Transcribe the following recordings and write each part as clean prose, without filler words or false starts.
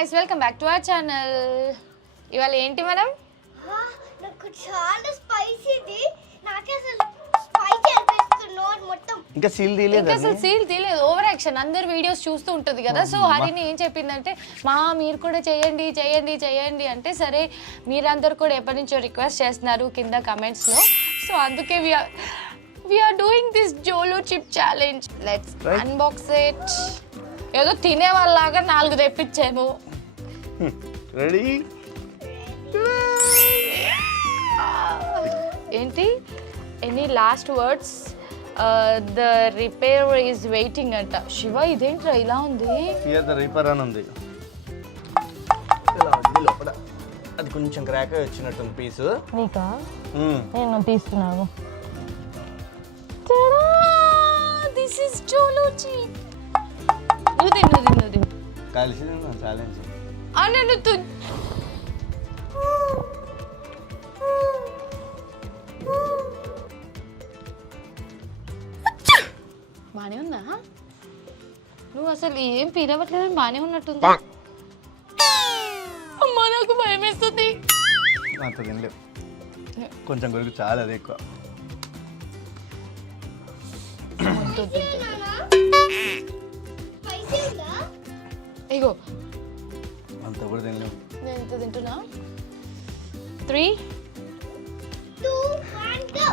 guys, welcome back to our channel. ఇవాళ ఏంటి madam? నాకు చాలా స్పైసీ ఇది. నాకు అసలు స్పైసీ అనిపిస్తుంది మొత్తం. ఇంకా సీల్ తీయలేదు. ఇంకా అసలు సీల్ తీయలేదు. ఓవర్ యాక్షన్ అందరు వీడియోస్ చూస్తూ ఉంటది కదా. సో హరిని ఏం చెప్పిందంటే మా మీరు కూడా చేయండి చేయండి చేయండి అంటే సరే మీరందరూ కూడా ఎప్పటి నుంచో రిక్వెస్ట్ చేస్తున్నారు కింద కమెంట్స్ లో. సో అందుకే we are doing this Jolo chip challenge. Let's unbox it. ఏదో తినే వాళ్ళలాగా 4 తెప్పించాను. రెడీ? ఏంటి? Any last words? The repair is waiting అంట. శివ ఇదేంట్రా ఇలా ఉంది? ఫియర్ ద రిపేర్ అని ఉంది. ఇలా ఉంది లోపల. అది కొంచెం క్రాక్ వచ్చినట్టుంది పీస్. నీకా? నేను తీస్తున్నాను. This is Jolo chip. నువ్వు కలిసి ఛాలెంజ్. నేను బానే ఉందా? నువ్వు అసలు ఏం పీరవట్లేదని బానే ఉన్నట్టుంది. అమ్మా నాకు భయం వేస్తుంది. అంత తినలేవు, కొంచెం కొరకు చాలా అది ఎక్కువ. ఇగో అంత కూడా తినలేవు. నేను ఎంత తింటున్నా? 3, 2, 1 go.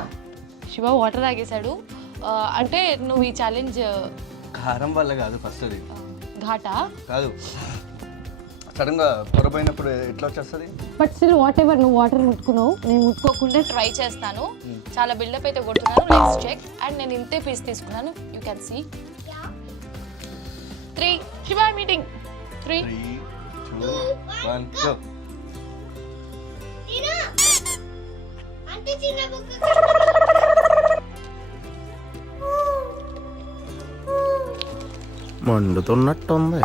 శివ వాటర్ తాగేశాడు. అంటే నువ్వు ఈ ఛాలెంజ్ కారం వల్ల కాదు, ఫస్ట్ అది ఘాటా కాదు. సడన్ గా పొరపోయినప్పుడు ఎట్లా వచ్చేస్తుంది? బట్ స్టిల్ వాట్ ఎవర్, నువ్వు వాటర్ ముట్టుకున్నావు, నేను ముట్టుకోకుండా ట్రై చేస్తాను. చాలా బిల్డప్ అయితే కొడుతున్నాను. Let's check. అండ్ నేను ఇంతే పీస్ తీసుకున్నాను. You can see. 3 శివ మీటింగ్. 3, 2, 1 గో. తిను. అంటే చిన్న బుక్క. మండుతున్నట్టుంది.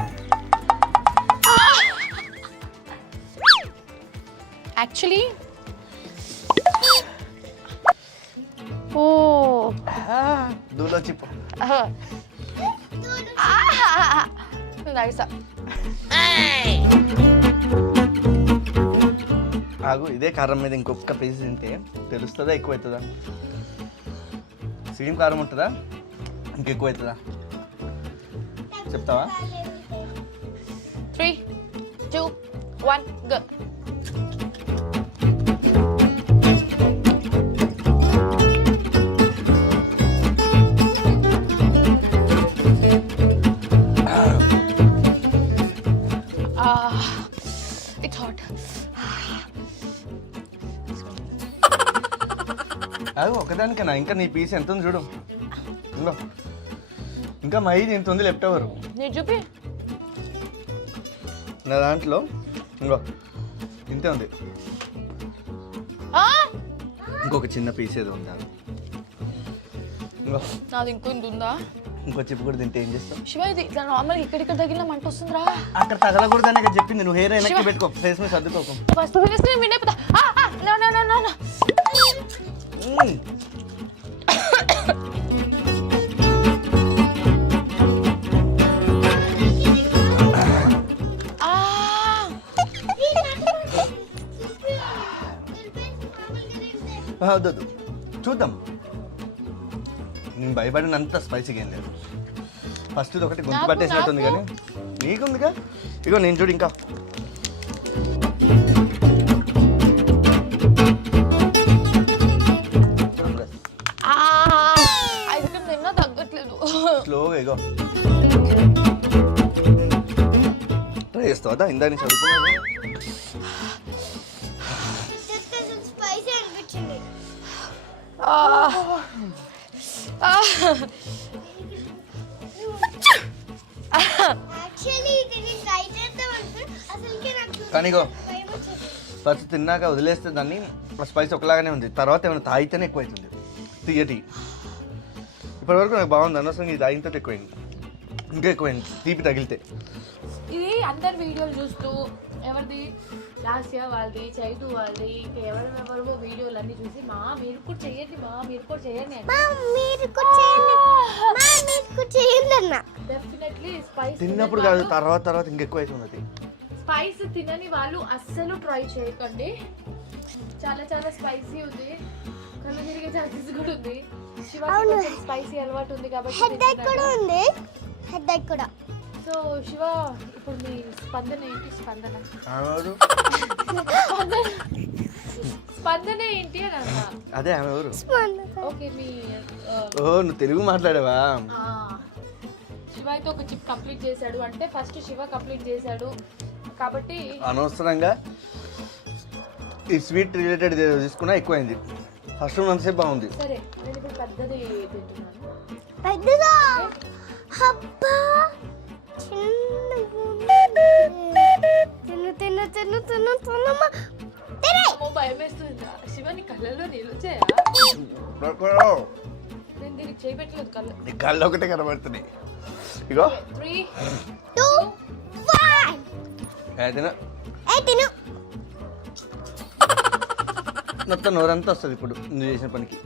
యాక్చువల్లీ ఓ దూలో చిప్ తాగిస్తా. ఆగు, ఇదే కారం మీద ఇంకొక పీస్ తింటే తెలుస్తుందా ఎక్కువ అవుతుందా? సేమ్ కారం ఉంటుందా ఇంకెక్కువ అవుతుందా చెప్తావా? 3, 2, 1 go. It's hot. ఆగు, ఒకదానికన్నా ఇంకా నీ పీస్ ఎంత ఉంది చూడు. ఇంకో ఇంకా మైది ఎంత ఉంది లెఫ్ట్ ఓవర్. నేను చూపి. నా దాంట్లో ఇంకో ఇంతే ఉంది. ఇంకొక చిన్న పీస్ ఏదో ఉంది. ఇంకో నాది ఇంకో ఉందా? ఇంకో చిప్ కూడా తింటే ఏం చేస్తావు? శివ ఇది నార్మల్ ఇక్కడ తగిలిన మంట వస్తుందిరా. అక్కడ తగలకూడదనే కదా చెప్పింది. నువ్వు హెయిర్ వెనక్కి పెట్టుకో, ఫేస్ మీద సర్దుకోకు. ఫస్ట్ ఫేస్ నేను వినైపోతా. No no no no. వద్దు, చూద్దాం. నేను భయపడినంత స్పైసీగా ఏం లేదు. ఫస్ట్ ఇది ఒకటి గొంతు పట్టేసినట్టుంది కానీ నీకుందిగా. ఇగో నేను చూడు ఇంకా ఐస్ క్రీమ్ తిన్నా తగ్గట్లేదు. స్లోగా ఇగో ట్రై చేస్తావా? ఇందా నేను చదువుకున్నాను. స్పైసీ అనిపించింది. యాక్చువల్లీ ఇది ట్రై చేద్దాం అనుకున్నా. అసలుకే నాకు కానీ ఇగో భయం వచ్చేసింది. ఫస్ట్ తిన్నాక వదిలేస్తే దాన్ని స్పైస్ ఒకలాగానే ఉంది. తర్వాత ఏమైనా తాగితేనే ఎక్కువ అవుతుంది తీయటి. ఇప్పటివరకు నాకు బాగుంది. అనవసరంగా ఇది తాగితే ఎక్కువైంది, ఇంకా ఎక్కువైంది తీపి తగిలితే. ఇది అందరు వీడియోలు చూస్తూ ఎవరిది లాస్ట్ ఇయర్ వాళ్ళది చైతు వాళ్ళది ఇంకా ఎవరెవరో వీడియోలు అన్ని చూసి మా మీరు కూడా చేయండి మీరు కూడా చేయండి అన్న. డెఫినెట్లీ స్పైసీ తిన్నప్పుడు కాదు, తర్వాత ఇంకెక్కువ అవుతుంది. స్పైస్ తినని వాళ్ళు అస్సలు ట్రై చేయకండి. చాలా చాలా స్పైసీ ఉంది, కళ్ళు తిరిగే ఛాన్సెస్ కూడా ఉంది. శివకి కొంచెం స్పైసీ అలవాటు ఉంది కాబట్టి హెడేక్ కూడా ఉంది. హెడేక్ కూడా. సో శివ, ఇప్పుడు మీ స్పందన ఏంటి? స్పందన ఆమె స్పందన ఏంటి అని అన్నా. అదే ఆమె ఎవరు? ఓకే, మీ ఓ నువ్వు తెలుగు మాట్లాడావా? శివ అయితే ఒక చిప్ కంప్లీట్ చేశాడు, అంటే ఫస్ట్ శివ కంప్లీట్ చేశాడు కాబట్టి అనవసరంగా ఈ స్వీట్ రిలేటెడ్ తీసుకున్నా ఎక్కువైంది. ఫస్ట్ అంతసేపు బాగుంది. సరే నేను ఇప్పుడు పెద్దది తింటున్నాను. పెద్దదా? అబ్బా తిను తిను తిను తిను తినమ్మా. అమ్మో, భయం వేస్తుంది. శివ నీ కళ్ళల్లో నీళ్ళు వచ్చాయా? నేను దీనికి చేయబెట్టలేదు కళ్ళు. నీ కళ్ళు ఒకటే కనబడుతున్నాయి. ఇగో 3, 2, 1. తిన తిను. మొత్తం నోరంతా వస్తుంది ఇప్పుడు నువ్వు చేసిన పనికి.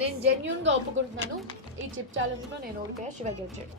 నేను జెన్యూన్ గా ఒప్పుకుంటున్నాను, ఈ చిప్ ఛాలెంజ్ లో నేను ఓడిపోయా, శివ గెలిచాడు.